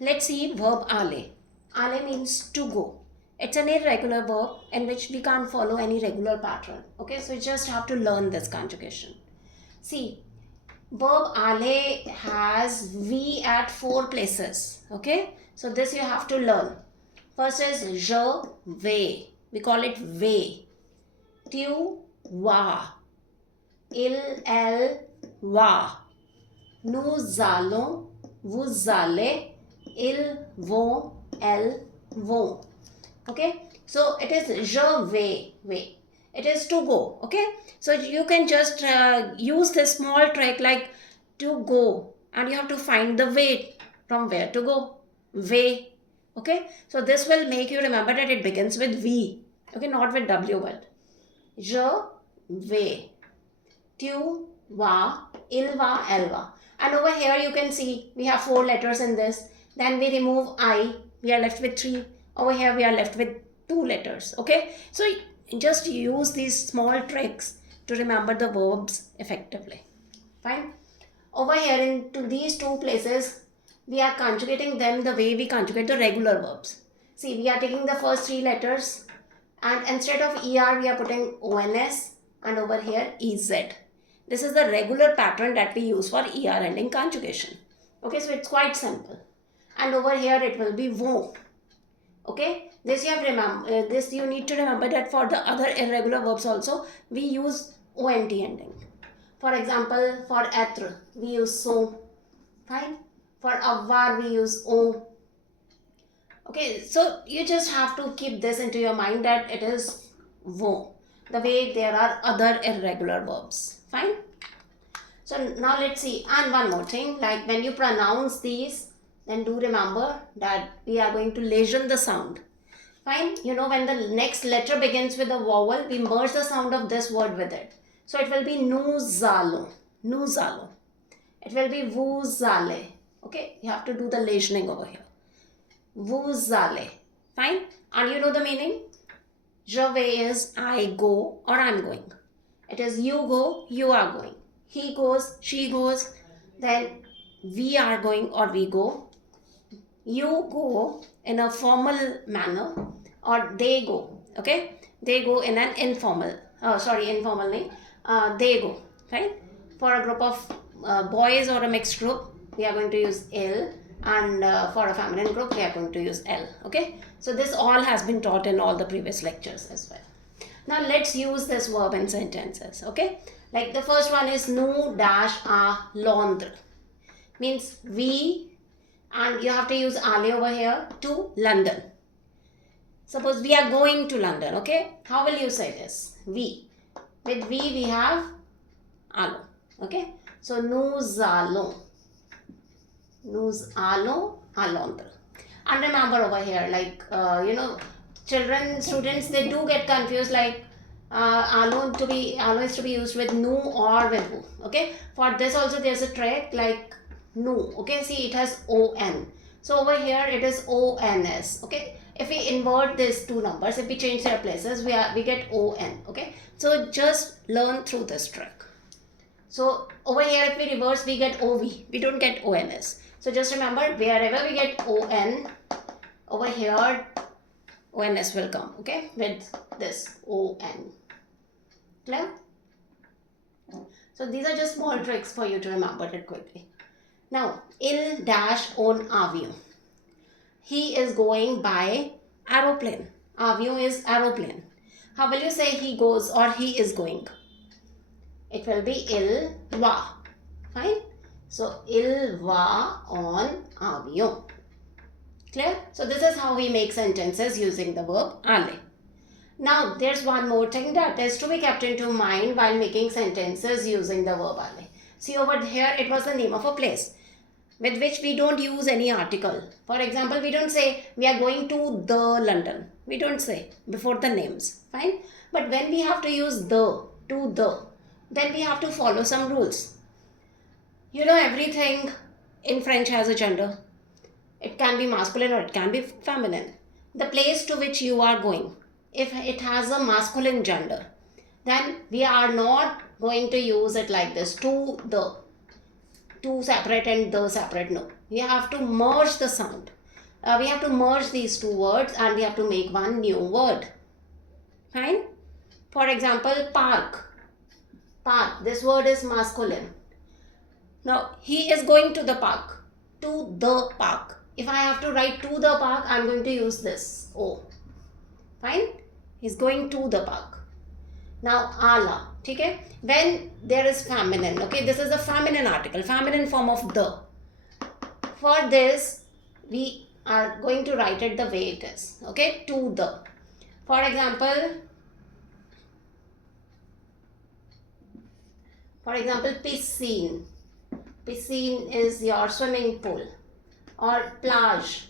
Let's see verb aller. Aller means to go. It's an irregular verb in which we can't follow any regular pattern. Okay, so you just have to learn this conjugation. See, verb aller has V at 4 places. Okay, so this you have to learn. First is je vais. We call it vais. Tu vas. Elle va. Nous allons. Vous allez. Ils vont. Elles vont. Okay, so it is je vais. It is to go. Okay, so you can just use this small trick like to go, and you have to find the way from where to go. Way. Okay, so this will make you remember that it begins with V. Okay, not with W, but je vais. Tu vas. Il va. Elle va. And over here you can see we have 4 letters in this. Then we remove I. We are left with 3. Over here we are left with 2 letters. Okay, so just use these small tricks to remember the verbs effectively. Fine. Over here into these 2 places we are conjugating them the way we conjugate the regular verbs. See, we are taking the first 3 letters and instead of ER we are putting ONS and over here EZ. This is the regular pattern that we use for ER ending conjugation. Okay, so it's quite simple. And over here it will be vont. Okay, this you have this you need to remember that for the other irregular verbs also we use ONT ending. For example, for être we use sont. Fine. For avoir we use on. Okay, so you just have to keep this into your mind that it is vont, the way there are other irregular verbs. Fine. So now let's see, and one more thing, like when you pronounce these, then do remember that we are going to lesion the sound. Fine. You know, when the next letter begins with a vowel, we merge the sound of this word with it. So it will be nous allons. Nous allons. It will be vous allez. Okay, you have to do the lesioning over here. Vous allez. Fine. And you know the meaning? Je vais is I go or I'm going. It is you go, you are going. He goes, she goes. Then we are going or we go. You go in a formal manner or they go. Okay, they go in an informal. Informal name. They go. Right. For a group of boys or a mixed group, we are going to use L, and for a feminine group we are going to use L. Okay, so this all has been taught in all the previous lectures as well. Now let's use this verb in sentences. Okay, like the first one is nous allons. Means we, and you have to use aller over here, to London. Suppose we are going to London. Okay, how will you say this? We. With we have allons. Okay, so nous allons. Nous allons à Londres. And remember over here, like children, students, they do get confused, like allons is to be used with nous or with vous. Okay, for this also there's a trick, like nous. Okay, see, it has on, so over here it is ons. Okay, if we invert these 2 numbers, if we change their places, we get on. Okay, so just learn through this trick. So over here if we reverse, we get ov, we don't get ons. So just remember, wherever we get on, over here ons will come. Okay, with this on. Clear? So these are just small tricks for you to remember it quickly. Now, il dash on avion. He is going by aeroplane. Avion is aeroplane. How will you say he goes or he is going? It will be il va. Fine. So il va en avion. Clear? So this is how we make sentences using the verb aller. Now there's one more thing that is to be kept into mind while making sentences using the verb aller. See, over here it was the name of a place with which we don't use any article. For example, we don't say we are going to the London. We don't say before the names. Fine. But when we have to use the, to the, then we have to follow some rules. You know, everything in French has a gender. It can be masculine or it can be feminine. The place to which you are going, if it has a masculine gender, then we are not going to use it like this, to the. to separate and the separate. No, we have to merge the sound. We have to merge these two words and we have to make one new word. Fine. For example, park. Park. This word is masculine. Now, he is going to the park. To the park. If I have to write to the park, I am going to use this O. Fine. He's going to the park. Now, ALLER. Okay? When there is feminine. Okay. This is a feminine article. Feminine form of the. For this, we are going to write it the way it is. Okay. To the. For example, piscine. Piscine is your swimming pool or plage.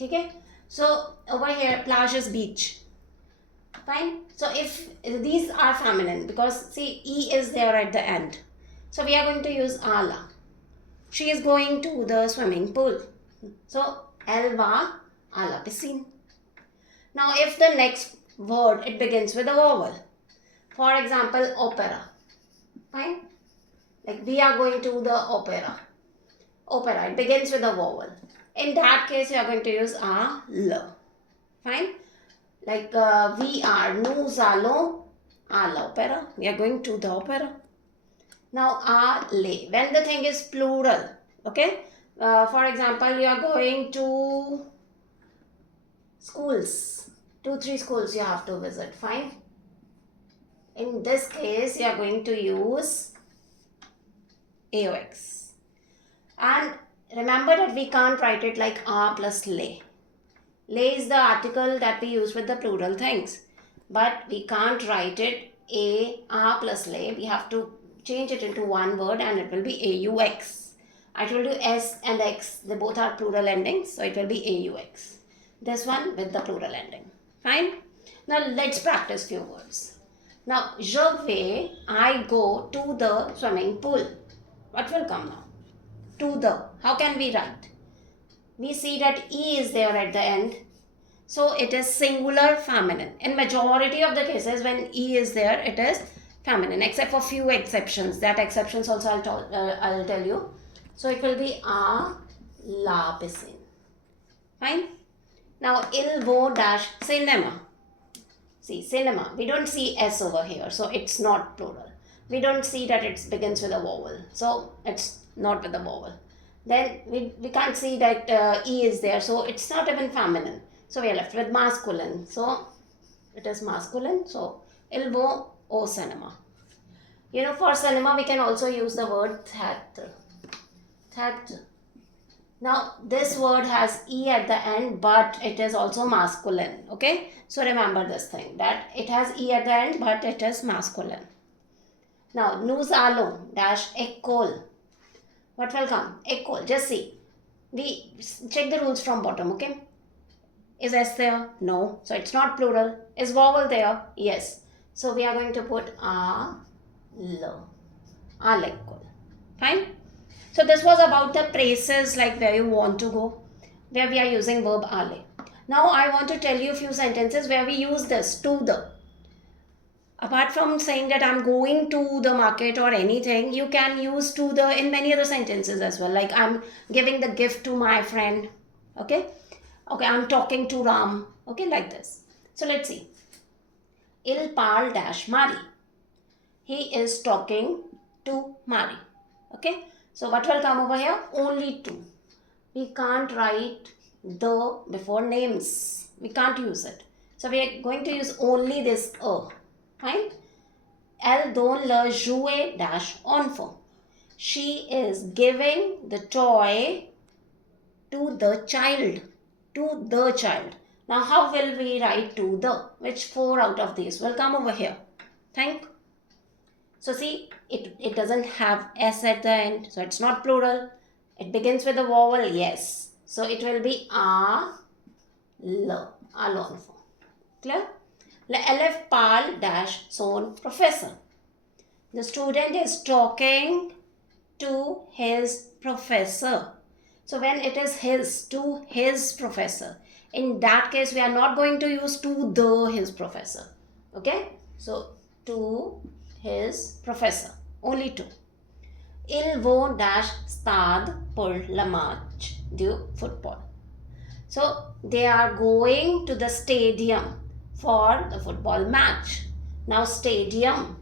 Okay? So over here, plage is beach. Fine. So if these are feminine, because see, E is there at the end. So we are going to use ALLER. She is going to the swimming pool. So elle va à la piscine. Now if the next word, it begins with a vowel. For example, opera. Fine. Like we are going to the opera. Opera, it begins with a vowel. In that case, you are going to use ALLER. Fine. Like we are, nous allons à l'opéra. We are going to the opera. Now, aller. When the thing is plural. Okay. For example, you are going to schools. 2-3 schools you have to visit. Fine. In this case, you are going to use AOX. And remember that we can't write it like a plus lay. Lay is the article that we use with the plural things. But we can't write it a plus lay. We have to change it into one word and it will be AUX. I told you S and X, they both are plural endings. So it will be AUX. This one with the plural ending. Fine. Now let's practice few words. Now, je vais, I go to the swimming pool. What will come now? To the. How can we write? We see that E is there at the end. So, it is singular feminine. In majority of the cases, when E is there, it is feminine. Except for few exceptions. That exceptions also I'll tell you. So, it will be à la piscine. Fine. Now, il va dash cinema. See, cinema. We don't see S over here. So, it's not plural. We don't see that it begins with a vowel. So, it's not with a vowel. Then, we can't see that E is there. So, it's not even feminine. So, we are left with masculine. So, it is masculine. So, il va au cinema. You know, for cinema, we can also use the word theatre. Theatre. Now, this word has E at the end, but it is also masculine. Okay? So, remember this thing, that it has E at the end, but it is masculine. Now, nous allons dash école. What will come? École. Just see. We check the rules from bottom, okay? Is S there? No. So, it's not plural. Is vowel there? Yes. So, we are going to put à l'école. Fine? So, this was about the places like where you want to go, where we are using verb aller. Now, I want to tell you a few sentences where we use this, to the. Apart from saying that I'm going to the market or anything, you can use to the in many other sentences as well. Like I'm giving the gift to my friend. Okay? Okay, I'm talking to Ram. Okay, like this. So, let's see. Il parle dash Mari. He is talking to Mari. Okay? So, what will come over here? Only to. We can't write the before names. We can't use it. So, we are going to use only this a. Fine? Elle donne le jouet dash enfant. She is giving the toy to the child. To the child. Now, how will we write to the? Which 4 out of these will come over here? Think. So, see, it doesn't have S at the end. So, it's not plural. It begins with a vowel. Yes. So, it will be à l'enfant. Clear? L'élève parle dash son professeur. The student is talking to his professor. So, when it is his, to his professor, in that case, we are not going to use to the his professor. Okay? So, to his professor. Only to. Il वो dash stade pour le match du football. So they are going to the stadium for the football match. Now stadium,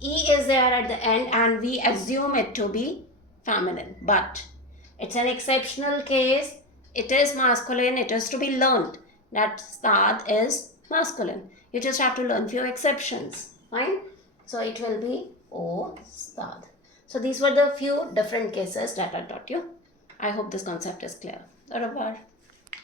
E is there at the end and we assume it to be feminine. But it's an exceptional case. It is masculine. It is to be learned that stade is masculine. You just have to learn few exceptions. Fine? So it will be O stade. So these were the few different cases that I taught you. I hope this concept is clear. Au revoir.